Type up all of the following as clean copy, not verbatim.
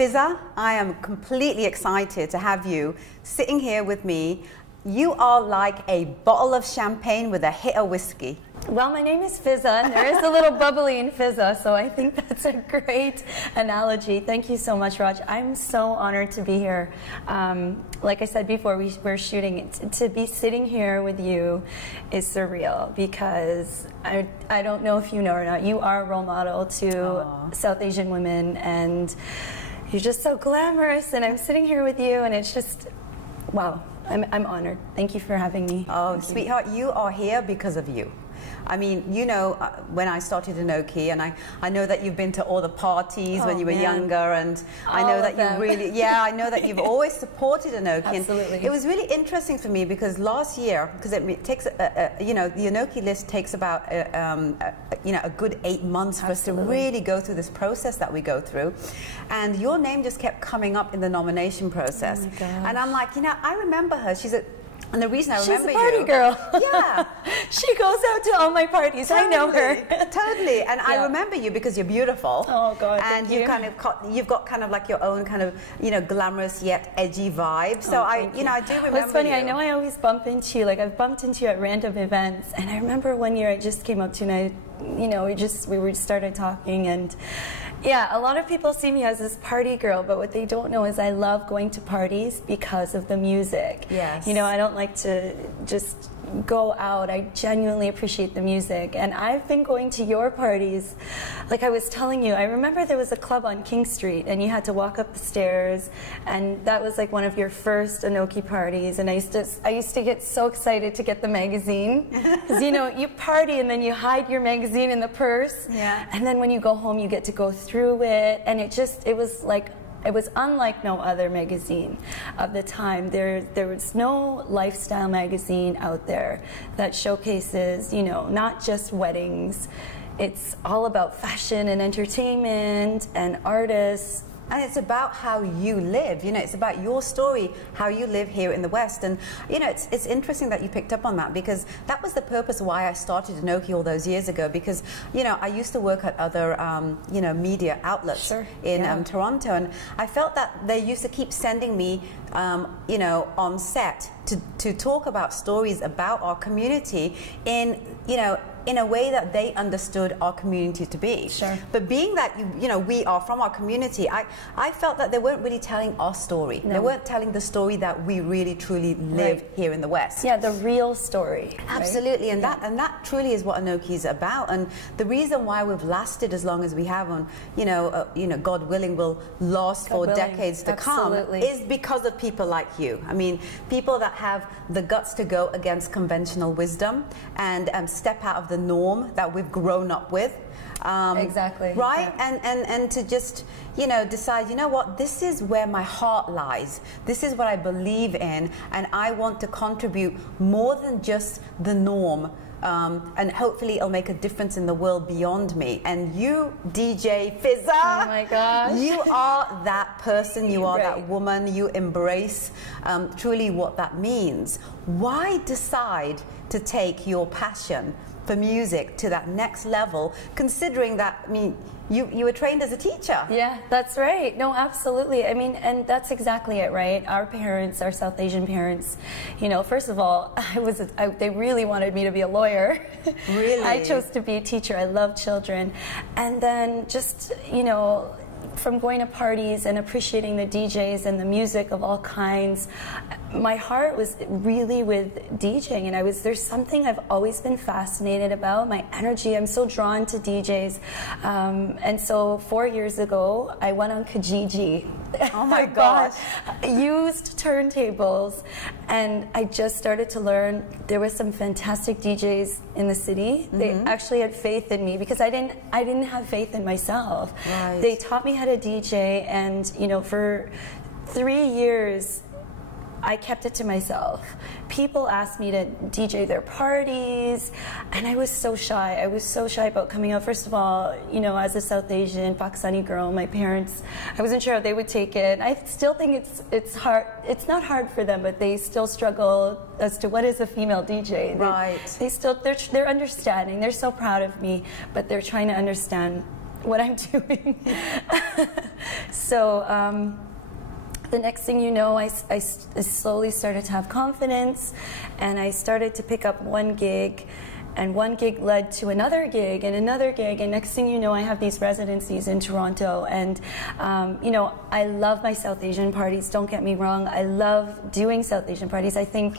Fizza, I am completely excited to have you sitting here with me. You are like a bottle of champagne with a hit of whiskey. Well, my name is Fizza, and there is a little bubbly in Fizza, so I think that's a great analogy. Thank you so much, Raj. I'm so honored to be here. Like I said before, we're shooting. To be sitting here with you is surreal because I don't know if you know or not, you are a role model to South Asian women, and you're just so glamorous, and I'm sitting here with you, and it's just, wow. I'm honored. Thank you for having me. Oh, sweetheart, you are here because of you. I mean, you know, when I started Inoki, and I know that you've been to all the parties when you were younger, and I know that you really, I know that you've always supported Inoki. Absolutely. And it was really interesting for me because last year, because it takes, you know, the Inoki list takes about, you know, a good 8 months for us to really go through this process that we go through. And your name just kept coming up in the nomination process. Oh my gosh. And I'm like, you know, I remember her. She's a, and the reason I remember you. She's a party girl. Yeah. She goes out to all my parties. Totally. I know her. Totally. And I remember you because you're beautiful. Oh, God. And you kind of you've got kind of like your own kind of, you know, glamorous yet edgy vibe. So you know, I do remember. It's funny. You. I know I always bump into you. Like I've bumped into you at random events. And I remember one year I just came up to you and you know, we started talking, and yeah, a lot of people see me as this party girl, but what they don't know is I love going to parties because of the music. Yes. You know, I don't like to just go out. I genuinely appreciate the music, and I've been going to your parties. Like I was telling you, I remember there was a club on King Street, and you had to walk up the stairs, and that was like one of your first Inoki parties, and I used to get so excited to get the magazine, because you know, you party and then you hide your magazine in the purse, and then when you go home you get to go through it, and it was unlike no other magazine of the time. There was no lifestyle magazine out there that showcases, you know, not just weddings. It's all about fashion and entertainment and artists. And it's about how you live, you know, it's about your story, how you live here in the West. And, you know, it's interesting that you picked up on that, because that was the purpose why I started Inoki all those years ago, because, you know, I used to work at other, you know, media outlets in Toronto, and I felt that they used to keep sending me, you know, on set to talk about stories about our community in, you know, in a way that they understood our community to be. Sure. But being that, you know, we are from our community, I felt that they weren't really telling our story. No. They weren't telling the story that we really truly live here in the West. Yeah, the real story. Absolutely, and that truly is what Inoki is about. And the reason why we've lasted as long as we have, on, you know, God willing, will last for decades to come, is because of people like you. I mean, people that have the guts to go against conventional wisdom and step out of the norm that we've grown up with. Exactly. Right? Yeah. And to just, you know, decide, you know what, this is where my heart lies. This is what I believe in, and I want to contribute more than just the norm. And hopefully it'll make a difference in the world beyond me. And you, DJ Fiza, oh my gosh, you are that person, you are that woman, you embrace truly what that means. Why decide to take your passion for music to that next level, considering that, I mean, you were trained as a teacher? Yeah, that's right. No, absolutely. I mean, and that's exactly it, right? Our parents, our South Asian parents, you know, first of all, they really wanted me to be a lawyer. Really? I chose to be a teacher. I love children. And then just, you know, from going to parties and appreciating the DJs and the music of all kinds, my heart was really with DJing, and there's something I've always been fascinated about, my energy. I'm so drawn to DJs. And so 4 years ago, I went on Kijiji. Oh my gosh. Used turntables, and I just started to learn there were some fantastic DJs in the city. They actually had faith in me, because I didn't have faith in myself. Right. They taught me how to DJ, and you know, for 3 years I kept it to myself. People asked me to DJ their parties, and I was so shy. I was so shy about coming out. First of all, you know, as a South Asian Pakistani girl, my parents, I wasn't sure how they would take it. I still think it's hard. It's not hard for them, but they still struggle as to what is a female DJ. Right. They're understanding. They're so proud of me, but they're trying to understand what I'm doing. So the next thing you know, I slowly started to have confidence, and I started to pick up one gig, and one gig led to another gig and another gig, and next thing you know, I have these residencies in Toronto. And you know, I love my South Asian parties, don't get me wrong. I love doing South Asian parties. I think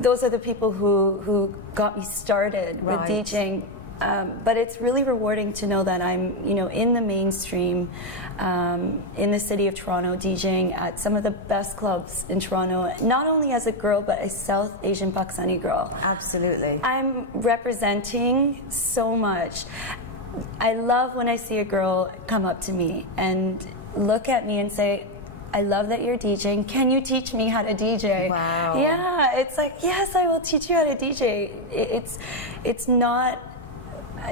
those are the people who got me started with DJing. But it's really rewarding to know that I'm, you know, in the mainstream, in the city of Toronto, DJing at some of the best clubs in Toronto, not only as a girl, but a South Asian Pakistani girl. Absolutely. I'm representing so much. I love when I see a girl come up to me and look at me and say, I love that you're DJing. Can you teach me how to DJ? Wow. Yeah, it's like, yes, I will teach you how to DJ. It's not,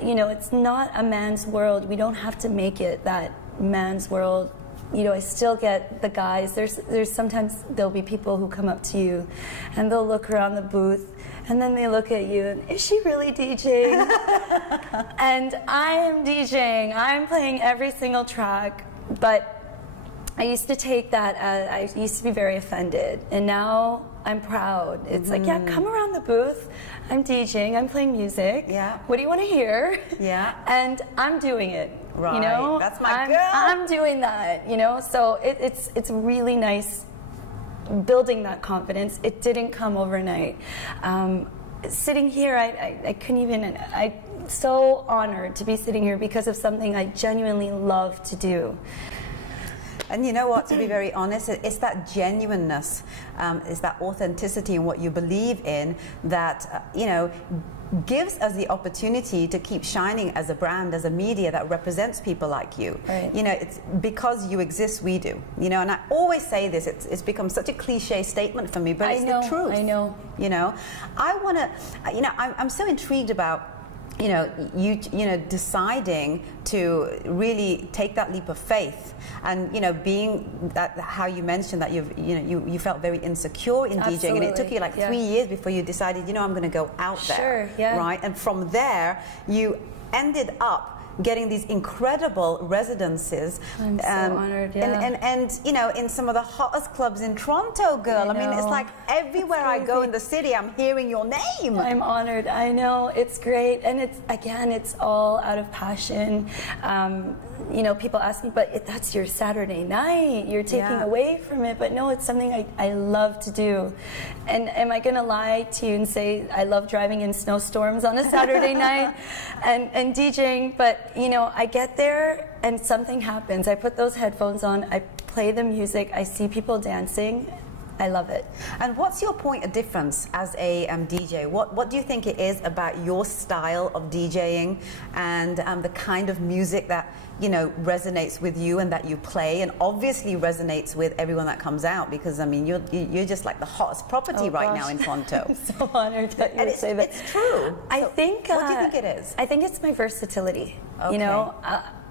you know, it's not a man's world. We don't have to make it that man's world. You know, I still get the guys. There's sometimes there'll be people who come up to you and they'll look around the booth and then they look at you and, is she really DJing? And I am DJing. I'm playing every single track. But I used to take that as, I used to be very offended, and now I'm proud. It's like, yeah, come around the booth. I'm DJing, I'm playing music. Yeah. What do you want to hear? Yeah. And I'm doing it. Right. You know? That's my girl. I'm doing that, you know? So it's really nice building that confidence. It didn't come overnight. Sitting here, I couldn't even, I'm so honored to be sitting here because of something I genuinely love to do. And you know what, to be very honest, it's that genuineness, it's that authenticity in what you believe in that, you know, gives us the opportunity to keep shining as a brand, as a media that represents people like you. Right. You know, it's because you exist, we do. You know, and I always say this, it's become such a cliche statement for me, but it's the truth. I know. You know, I want to, you know, I'm so intrigued about, you know, you know, deciding to really take that leap of faith, and you know, being that, how you mentioned that you felt very insecure in DJing, and it took you like 3 years before you decided, you know, I'm going to go out there, right? And from there, you ended up getting these incredible residences. I'm so honored, and you know, in some of the hottest clubs in Toronto, girl. I mean, it's like everywhere I go in the city, I'm hearing your name. I'm honored. I know, it's great, and it's, again, it's all out of passion. You know, people ask me, but that's your Saturday night, you're taking away from it. But no, it's something I love to do. And am I gonna lie to you and say I love driving in snowstorms on a Saturday night and DJing? But you know, I get there and something happens. I put those headphones on, I play the music, I see people dancing. I love it. And what's your point of difference as a DJ? What do you think it is about your style of DJing and the kind of music that, you know, resonates with you and that you play, and obviously resonates with everyone that comes out? Because I mean, you're just like the hottest property right now in Toronto. I'm so honored that you would say that. It's true. I think. What do you think it is? I think it's my versatility. Okay. You know,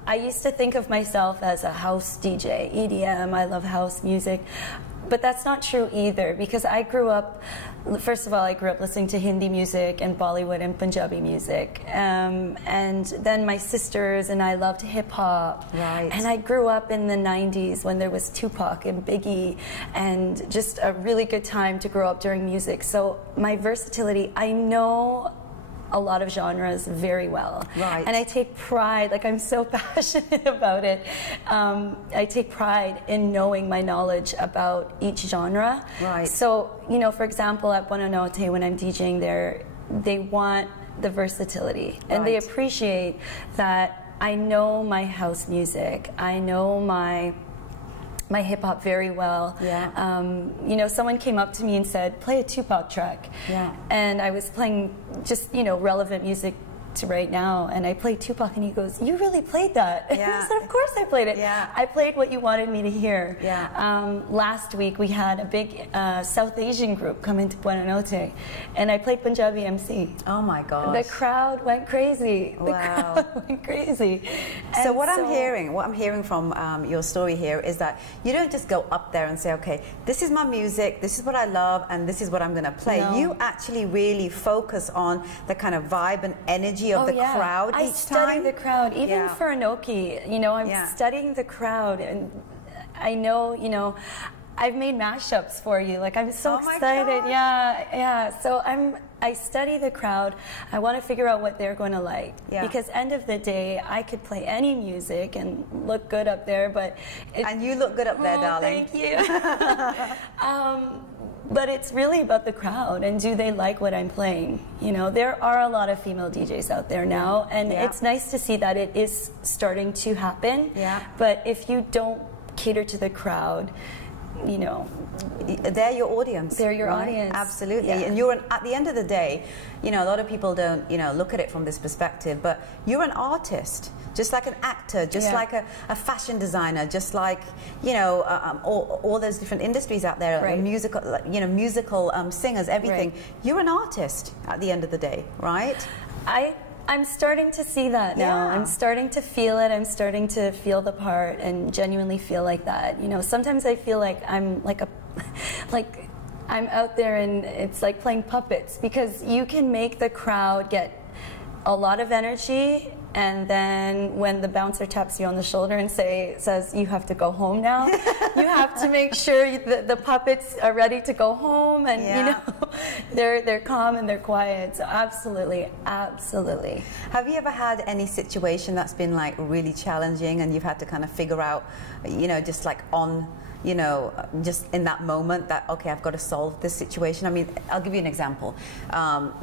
I used to think of myself as a house DJ, EDM. I love house music. But that's not true either, because I grew up, first of all, I grew up listening to Hindi music and Bollywood and Punjabi music. And then my sisters and I loved hip-hop. Right. And I grew up in the 90s when there was Tupac and Biggie, and just a really good time to grow up during music. So my versatility, I know a lot of genres very well. Right. And I take pride, like I'm so passionate about it. I take pride in knowing my knowledge about each genre. Right. So, you know, for example, at Buonanotte, when I'm DJing there, they want the versatility. And they appreciate that I know my house music, I know my hip-hop very well. Yeah. You know, someone came up to me and said, play a Tupac track. Yeah. And I was playing just, you know, relevant music to right now, and I played Tupac, and he goes, you really played that? Yeah. And I said, of course I played it. Yeah. I played what you wanted me to hear. Yeah. Last week we had a big South Asian group come into Buonanotte, and I played Punjabi MC. Oh my gosh. The crowd went crazy. Wow. The crowd went crazy. So what I'm hearing from your story here is that you don't just go up there and say, okay, this is my music, this is what I love, and this is what I'm going to play. No. You actually really focus on the kind of vibe and energy energy of the crowd each time? I study the crowd, even for Inoki. You know, I'm studying the crowd, and I know, you know, I've made mashups for you. Like, I'm so excited. Yeah. So I study the crowd. I want to figure out what they're going to like. Because end of the day, I could play any music and look good up there, but and you look good up there, darling. Thank you. But it's really about the crowd, and do they like what I'm playing? You know, there are a lot of female DJs out there now, and it's nice to see that it is starting to happen. But if you don't cater to the crowd, you know, they're your audience. They're your audience. Absolutely. And you're at the end of the day, you know, a lot of people don't, you know, look at it from this perspective, but you're an artist, just like an actor, just like a fashion designer, just like, you know, all those different industries out there, musical, you know, musical singers, everything. You're an artist at the end of the day, right? I'm starting to see that now. I'm starting to feel it. I'm starting to feel the part and genuinely feel like that. You know, sometimes I feel like I'm like I'm out there and it's like playing puppets, because you can make the crowd get a lot of energy, and then when the bouncer taps you on the shoulder and says you have to go home now, you have to make sure the puppets are ready to go home, and you know, they're calm and they're quiet. So absolutely. Have you ever had any situation that's been like really challenging and you've had to kind of figure out, you know, just like on, you know, just in that moment that, okay, I've got to solve this situation? I mean, I'll give you an example.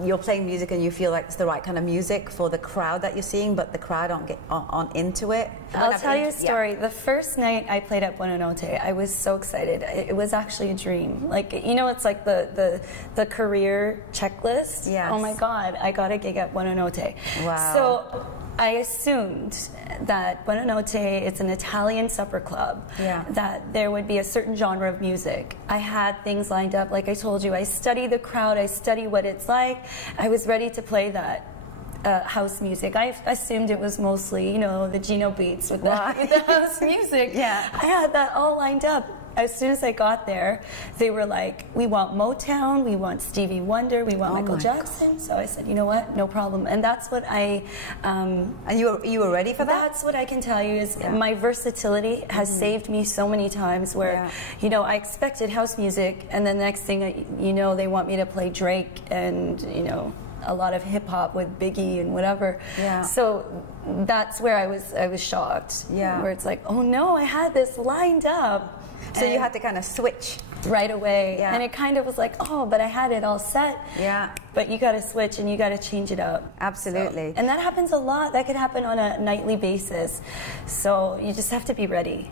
You're playing music and you feel like it's the right kind of music for the crowd that you're seeing, but the crowd don't get on into it. I'll tell you a story. The first night I played at Buonanotte, I was so excited. It was actually a dream. Like, you know, it's like the career checklist. Oh my God, I got a gig at Buonanotte. Wow. So I assumed that Buonanotte, it's an Italian supper club, that there would be a certain genre of music. I had things lined up, like I told you. I study the crowd, I study what it's like. I was ready to play that house music. I assumed it was mostly, you know, the Gino beats with the house music. I had that all lined up. As soon as I got there, they were like, we want Motown, we want Stevie Wonder, we want Michael Jackson. God. So I said, you know what, no problem. And that's what I... and you were ready for that? That's what I can tell you is my versatility has saved me so many times where, you know, I expected house music, and then the next thing, you know, they want me to play Drake and, you know, a lot of hip hop with Biggie and whatever. So that's where I was shocked. Where it's like, oh no, I had this lined up. So you had to kind of switch right away, and it kind of was like, oh, but I had it all set. But you got to switch and you got to change it up. Absolutely. So, and that happens a lot. That could happen on a nightly basis. So you just have to be ready.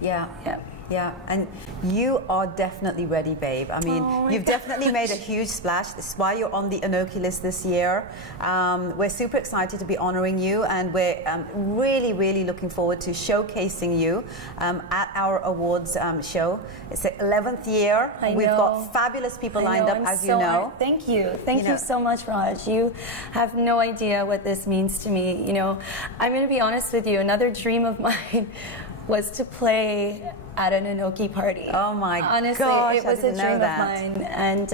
Yeah, and you are definitely ready, babe. I mean, you've definitely made a huge splash. This is why you're on the Inoki list this year. We're super excited to be honoring you, and we're really, really looking forward to showcasing you at our awards show. It's the 11th year. We've got fabulous people lined up, as you know. Thank you. Thank you so much, Raj. You have no idea what this means to me. You know, I'm going to be honest with you. Another dream of mine was to play at an Inoki party. Oh my Honestly, gosh, it was a dream of mine. And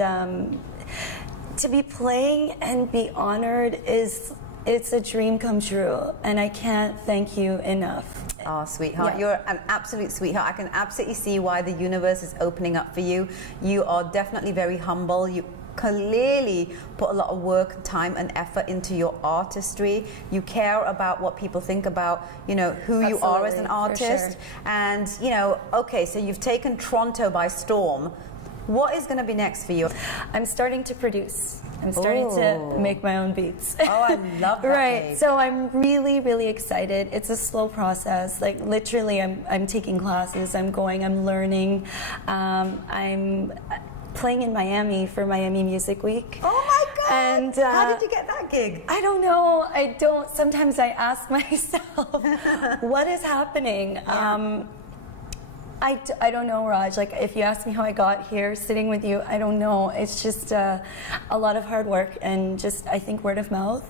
to be playing and be honored it's a dream come true. And I can't thank you enough. Oh, sweetheart, you're an absolute sweetheart. I can absolutely see why the universe is opening up for you. You are definitely very humble. You clearly put a lot of work, time and effort into your artistry. You care about what people think about, you know, who you are as an artist. And, you know, okay, so you've taken Toronto by storm. What is going to be next for you? I'm starting to produce. I'm starting to make my own beats. Oh, I love that. Right. So I'm really, really excited. It's a slow process. Like literally, I'm taking classes. I'm learning. I'm playing in Miami for Miami Music Week. Oh my God! And how did you get that gig? I don't know. I don't. Sometimes I ask myself, what is happening? I don't know, Raj. Like, if you ask me how I got here sitting with you, I don't know. It's just a lot of hard work and just, I think, word of mouth.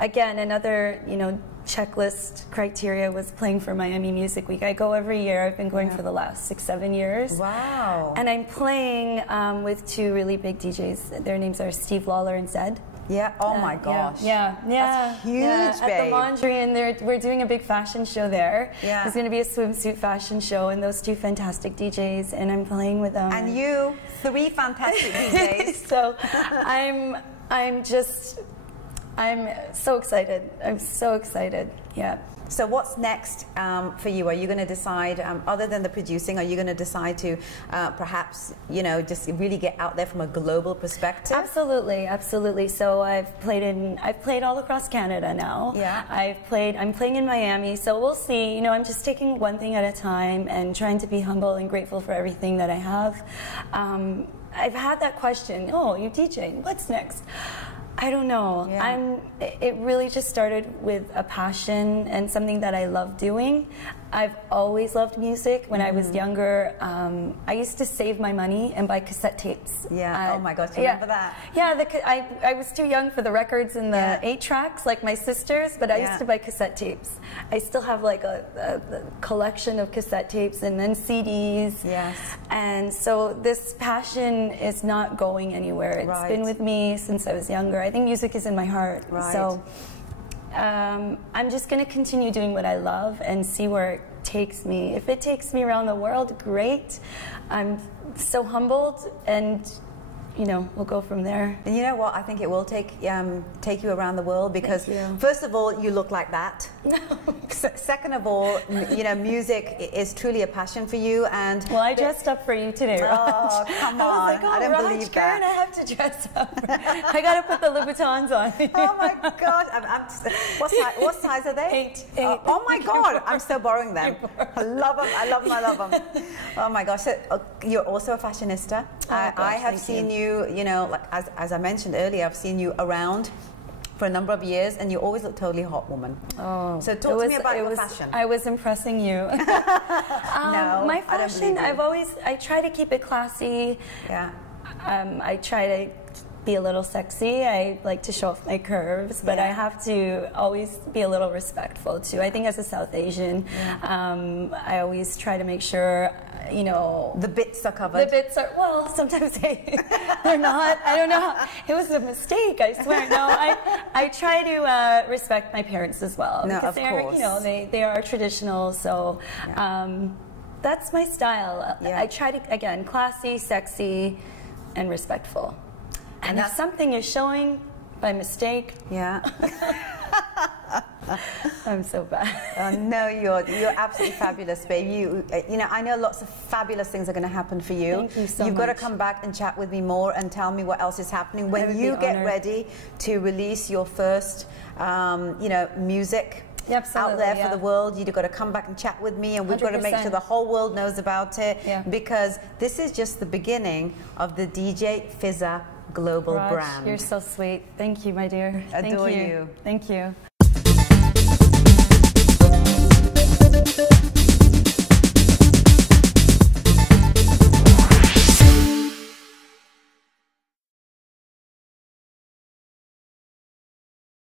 Again, another, you know, checklist criteria was playing for Miami Music Week. I go every year. I've been going for the last 6-7 years. Wow. And I'm playing with 2 really big DJs. Their names are Steve Lawler and Zed. Yeah. Oh my gosh. Yeah. That's huge, At babe. the Laundry, and we're doing a big fashion show there. Yeah. There's going to be a swimsuit fashion show, and those 2 fantastic DJs, and I'm playing with them. And you, 3 fantastic DJs. So I'm so excited. I'm so excited. Yeah. So what's next for you? Are you going to decide, other than the producing, are you going to decide to perhaps, you know, just really get out there from a global perspective? Absolutely, absolutely. So I've played all across Canada now. Yeah. I'm playing in Miami, so we'll see. You know, I'm just taking one thing at a time and trying to be humble and grateful for everything that I have. I've had that question, oh, you're DJing, what's next? I don't know. Yeah. It really just started with a passion and something that I love doing. I've always loved music. When I was younger, I used to save my money and buy cassette tapes. Yeah. Oh my gosh, you remember that? Yeah. I was too young for the records and the 8-tracks like my sisters, but I used to buy cassette tapes. I still have like a collection of cassette tapes and then CDs. Yes. And so this passion is not going anywhere. It's been with me since I was younger. I think music is in my heart. Right. So I'm just going to continue doing what I love and see where it takes me. If it takes me around the world, great. I'm so humbled, and you know, we'll go from there. And you know what? I think it will take you around the world, because first of all, you look like that. Second of all, you know, music is truly a passion for you. And well, I dressed up for you today, Raj. Oh, come on! I was like, oh, I don't Raj, believe Karen, that. I have to dress up. I got to put the Louboutins on. Oh my God! What size are they? 8. Oh my God! I'm still borrowing them. I love them. I love them. I love them. Oh my gosh! So, you're also a fashionista. I have seen you. You know, like as I mentioned earlier, I've seen you around for a number of years, and you always look totally hot, woman. Oh, so talk to me about your fashion. I was impressing you. No, my fashion, I try to keep it classy. Yeah. I try to be a little sexy. I like to show off my curves, but I have to always be a little respectful too. I think as a South Asian, I always try to make sure, you know, the bits are covered. The bits are, well, sometimes they're not. I don't know. It was a mistake, I swear. No, I try to respect my parents as well. No, because of course. You know, they are traditional, so that's my style. Yeah. I try to, again, classy, sexy, and respectful. And if something is showing by mistake, I'm so bad. No, you're absolutely fabulous, babe. You know, I know lots of fabulous things are going to happen for you. Thank you so You've much. got to come back and chat with me more and tell me what else is happening when you get ready to release your first, you know, music. Out there for the world. You've got to come back and chat with me, and we've 100%. Got to make sure the whole world knows about it, because this is just the beginning of the DJ Fiza global Raj, brand. You're so sweet. Thank you, my dear. Adore you. Thank you.